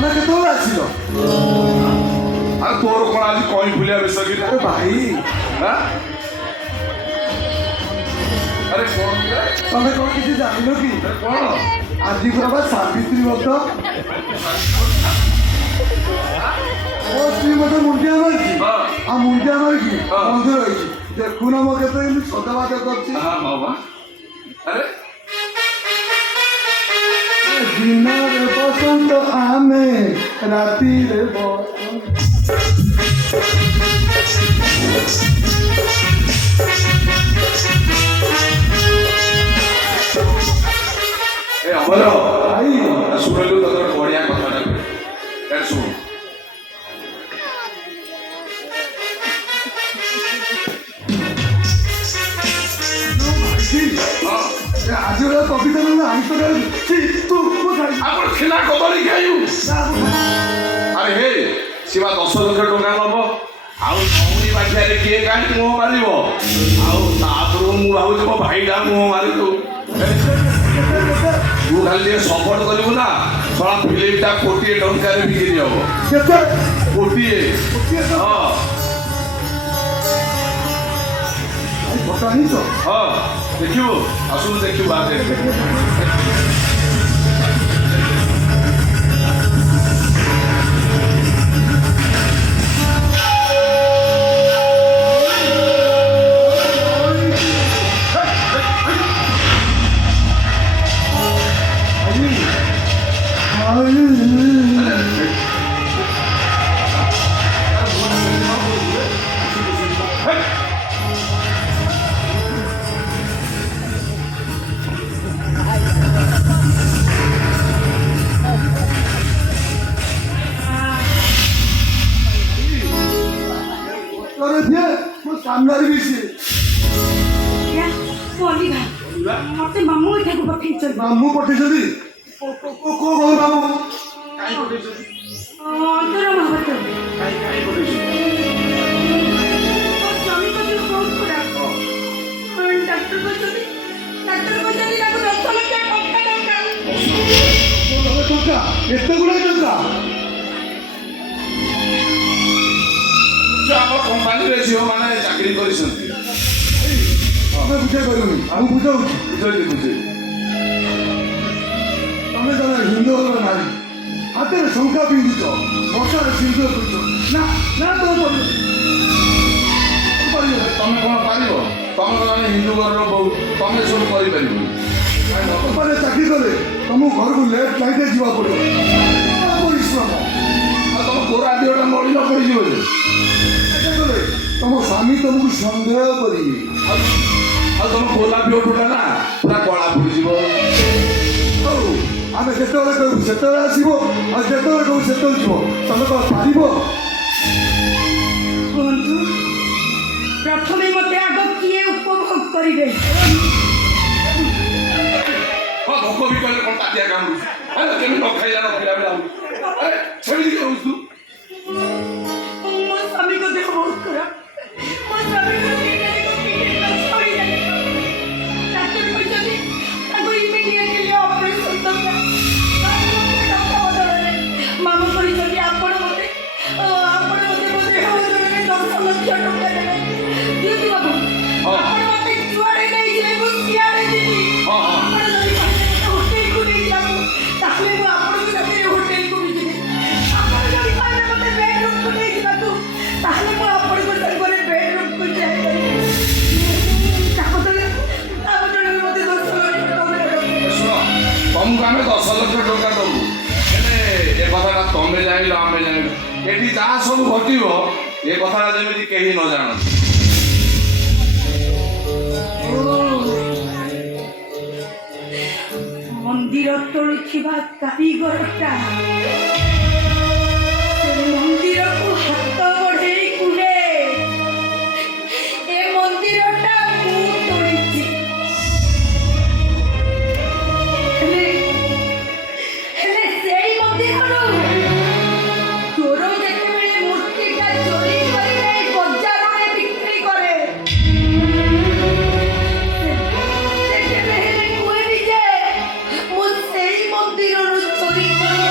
ତମେ କେତେବେଳେ ଆସିଲ? ଆରେ ତୋର କ'ଣ ଆଜି କଇଁ ଫୁଲିଆ ବେଶ କି? ଆରେ ଭାଇ ଆରେ କ'ଣ ତମେ କ'ଣ କିଛି ଜାଣିନ କି? କ'ଣ ଆଜି ପୁରା ବା ସାବିତ୍ରୀ ବ୍ରତ। ମୋ ସ୍ତ୍ରୀ ମତେ ମୁଣ୍ଡିଆ ମାରିଛି ଆଉ ମୁଣ୍ଡିଆ ମାରିକି ମନ୍ଦିର ହେଇଛି। ଦେଖୁନ ମୋ କେତେ ଏମିତି ସଦାବାଦ କରୁଛି। ଆରେ ଦିନରେ ବସନ୍ତ ଆମେ ରାତିରେ ଏ ଅମର ଭାଇ ଶୁଣିଲୁ ତୋର ଗୋଟେ ବଢିଆ କଥାଟା ଶୁଣୁ। ଆଜି ଗୋଟେ କବିତା ନହେଲେ ଆଇଁଷ ତୁ ଆପଣ ଥିଲା କଦଳୀ ଖାଇବୁ। ଆରେ ହେ ସିଏ ବା 10 ଲକ୍ଷ ଟଙ୍କା ନବ ଆଉ ନଉନି ବାଖିଆରେ କିଏ କାହିଁକି ମୁହଁ ମାରିବ ଆଉ ତାପରେ ମୁଁ ଭାବୁଛି ମୋ ଭାଇଟା ମୁହଁ ମାରିବୁ। ତୁ ଖାଲି ଟିକେ ସପୋର୍ଟ କରିବୁ ନା ଶଳା ଫିଲ୍ମଟା 1,00,00,000 ଟଙ୍କାରେ ବିକ୍ରି ହବ। 1,00,00,000 ହଁ ହଁ ଦେଖିବୁ ଆସୁନୁ ଦେଖିବୁ ଆସେ। ସାମ୍ନାରେ ବି ସିଏ ମତେ ମାମୁଁ ଏଠାକୁ ପଠେଇଛନ୍ତି। ମାମୁଁ ପଠେଇଛନ୍ତି? କୋଉ ଘର ମାମୁଁ? ଅନ୍ତର ମହାପାତ୍ର ସ୍ୱାମୀ ମଧ୍ୟ ବହୁତ ଖରାପ। ଡାକ୍ତର କହିଛନ୍ତି ତାକୁ 10 ଲକ୍ଷ ଟଙ୍କା ଦରକାର। ଟଙ୍କା ଏତେ ଗୁଡ଼ାଏ ଟଙ୍କା? ଆମ କମ୍ପାନୀରେ ଝିଅମାନେ ଚାକିରି କରିଛନ୍ତି। ତମେ ବୁଝେଇ ପାରିବନି ମୁଁ ବୁଝାଉଛି। ବୁଝେଇ ତମେ ଜଣେ ହିନ୍ଦୁ ଘର ନାରୀ ହାତରେ ଶଙ୍ଖା ପିନ୍ଧୁଛ ବର୍ଷାରେ ସିନ୍ଦୁର ପିନ୍ଧୁଛ ନା ନା ତମେ ପାରିବ? ତମେ କ'ଣ ପାରିବ? ତମେ ଜଣେ ହିନ୍ଦୁ ଘରର ବୋହୂ ତମେ ସବୁ କରିପାରିବନି। କମ୍ପାନୀରେ ଚାକିରି କଲେ ତମକୁ ଘରକୁ ଲେଟ୍ ନାଇଟ୍ରେ ଯିବାକୁ ପଡ଼ିବ। ପରିଶ୍ରମ ଆଉ ତମ ଗୋରା ଦେହଟା ମଳି ନ ପଡ଼ିଯିବ ଯେ ତମ ସ୍ୱାମୀ ତମକୁ ସନ୍ଦେହ କରିବେ। ଆଉ ତମ ଗୋଲାପୀ ଓଠଟା ନା ପୁରା କଳା ପଡ଼ିଯିବ। ହଉ ଆମେ ଯେତେବେଳେ କହିବୁ ସେତେବେଳେ ଆସିବ ଆଉ ଯେତେବେଳେ କହିବୁ ସେତେବେଳେ ଯିବ। ତମେ କ'ଣ ପାରିବ? କୁହନ୍ତୁ ପ୍ରଥମେ ମତେ ଆଗ କିଏ ଉପଭୋଗ କରିବେ? ହଁ ଭୋକ ବି କଲେ କ'ଣ ତାତିଆ କାମୁଡୁଛି? ଆରେ କେମିତି ନ ଖାଇଲା ନ ପିଲା ବେଳେ ଆରେ ସେମିତି କହୁଛୁ? ମୋ ସ୍ୱାମୀଙ୍କ ଦେହ ବହୁତ ଖରାପ। ମୋ ସ୍ୱାମୀଙ୍କ ଡାକ୍ତର କହିଛନ୍ତି ତାକୁ ଇମିଡିଏଟଲି ଅପରେସନ ଦରକାର। ବଦଳରେ ମାମୁଁ କହିଛନ୍ତି ଆପଣ ମତେ ମୋ ଦେହ ବଦଳରେ 10 ଲକ୍ଷ ଟଙ୍କା ଦେବେ। ଦିଅନ୍ତୁ ବାବୁ ଆପଣ ମତେ ଯୁଆଡ଼େ ନେଇଯିବେ ମୁଁ ସିଆଡ଼େ ଯିବି। ଆପଣ ଯଦି କହିବେ ହୋଟେଲକୁ ନେଇଯିବାକୁ ତାହେଲେ ମୁଁ ଆପଣଙ୍କ ସାଥିରେ ହୋଟେଲକୁ ବି ଯିବି। ଆପଣ ଯଦି କହିବେ ମତେ ବେଡରୁମକୁ ନେଇଯିବାକୁ ତାହେଲେ ମୁଁ ଆପଣଙ୍କ ସାଙ୍ଗରେ ବେଡରୁମକୁ ଯାଇପାରିବି। ତା ବଦଳରେ ମତେ 10 ଲକ୍ଷ ଟଙ୍କା ଦେବେ। ଶୁଣ ତମକୁ ଆମେ 10 ଲକ୍ଷ ଟଙ୍କା ଦବୁ ହେଲେ ଏ କଥାଟା ତମେ ଜାଣିଲ ଆମେ ଜାଣିଲୁ ଏଠି ଯାହା ସବୁ ଘଟିବ ଏ କଥାଟା ଯେମିତି କେହି ନ ଜାଣନ୍ତି। ମନ୍ଦିର ତୋଳିଥିବା କାରିଗରଟା ମନ୍ଦିରକୁ ହାତ ବଢ଼େଇ କୁହେ ଏ ମନ୍ଦିରଟା ମୁଁ ତୋଳିଛି। ହେଲେ ସେଇ ମନ୍ଦିରରୁ ଚୋର ଯେତେବେଳେ ମୂର୍ତ୍ତିଟା ଚୋରି କରି ନେଇ ବଜାରରେ ବିକ୍ରି କରେ ସେତେବେଳେ କୁହେନି ଯେ ମୁଁ ସେଇ ମନ୍ଦିରରୁ ଚୋରି କରି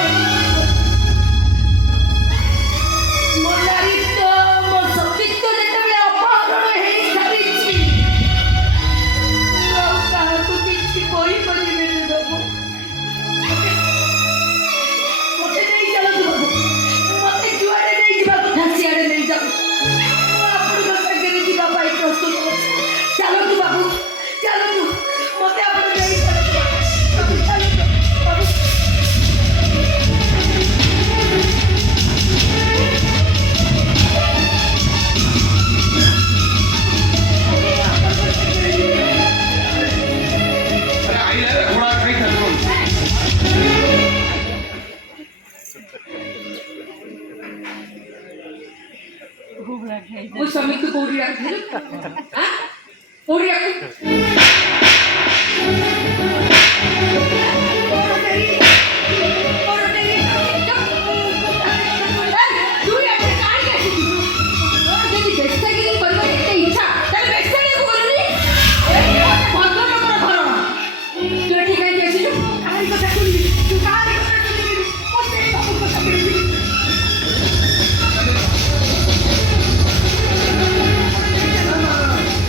କାହାରି କଥା ଶୁଣିବି ତୁ କାହାରି କଥା ଶୁଣିବି ମୁଁ ସେଇ ବାବୁ କଥା ଶୁଣିବି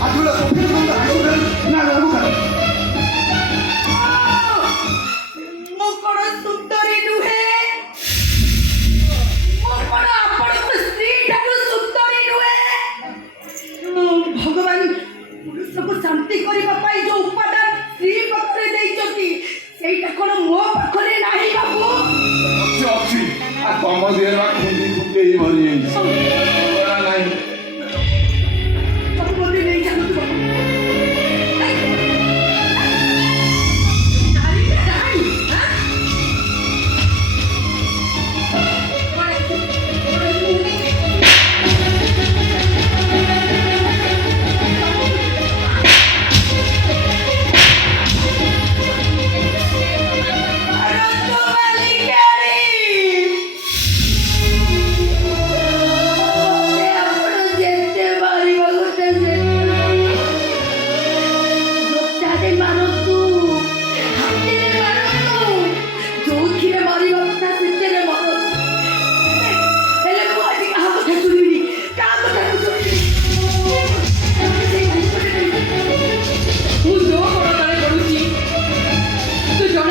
ଆଠୁଲା କଫି ନା ଲାଗୁ ଖାଲି ମୁଁ କଣ ସୁନ୍ଦରୀ ନୁହେଁ ମୁଁ କଣ ଆପଣଙ୍କ ସ୍ତ୍ରୀଠାରୁ ସୁନ୍ଦରୀ ନୁହେଁ ଭଗବାନ ପୁରୁଷକୁ ଶାନ୍ତି କରିବା ପାଇଁ ଯୋଉ ଉପାଦାନ ସ୍ତ୍ରୀ ପାଖରେ ଦେଇଛନ୍ତି ସେଇଟା କଣ ମୋ ପାଖରେ ନାହିଁ ବାବୁ ଅଛି ଅଛି ଆଉ ତମ ଦେହରେ ବା ଖୁନ୍ଦି ଖୁନ୍ଦେଇ ଭରି ଯାଇଛି ନାହିଁ ସବୁ ମୋତେ ନେଇ ଚାଲନ୍ତୁ ବାବୁ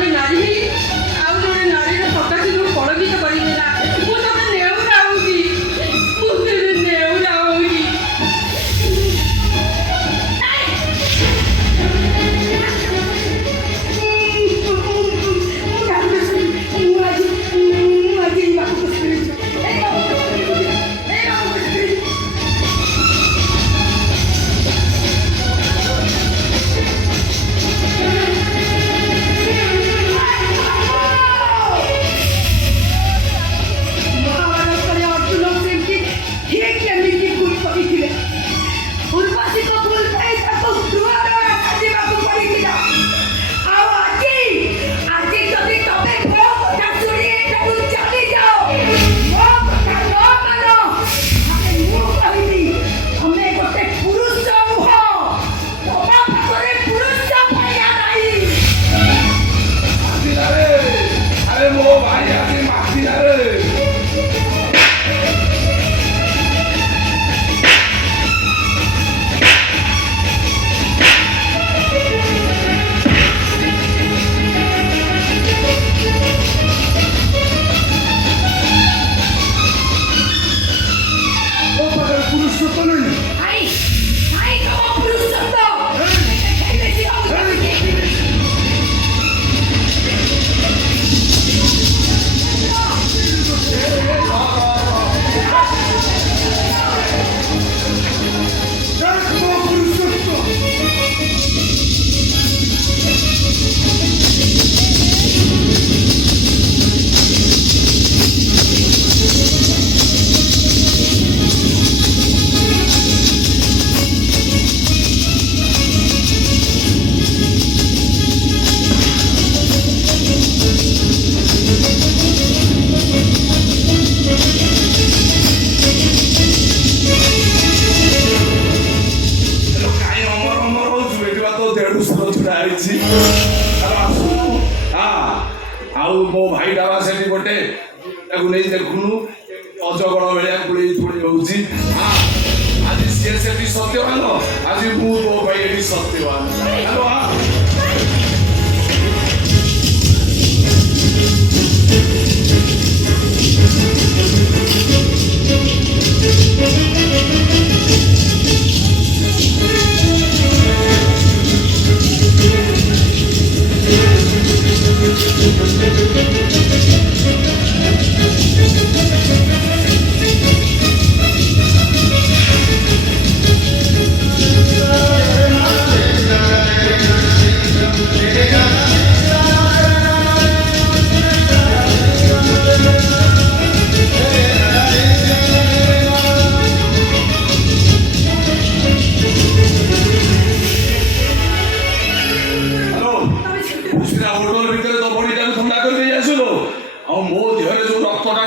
ନାରୀ ନା ରାଣୀ ଆଉ ମୋ ଭାଇଟା ବା ସେଠି ଗୋଟେ ତାକୁ ନେଇ ଦେଖୁନୁ ଅଜଗର ଭଳିଆ ପୁଳେଇ ପୁଳେଇ ହଉଛି ଆଜି ସିଏ ସେଠି ସତ୍ୟବାନ ଆଜି ମୁଁ ମୋ ଭାଇ ଏଠି ସତ୍ୟବାନ ମୋ ଦେହରେ ଯୋଉ ରକ୍ତଟା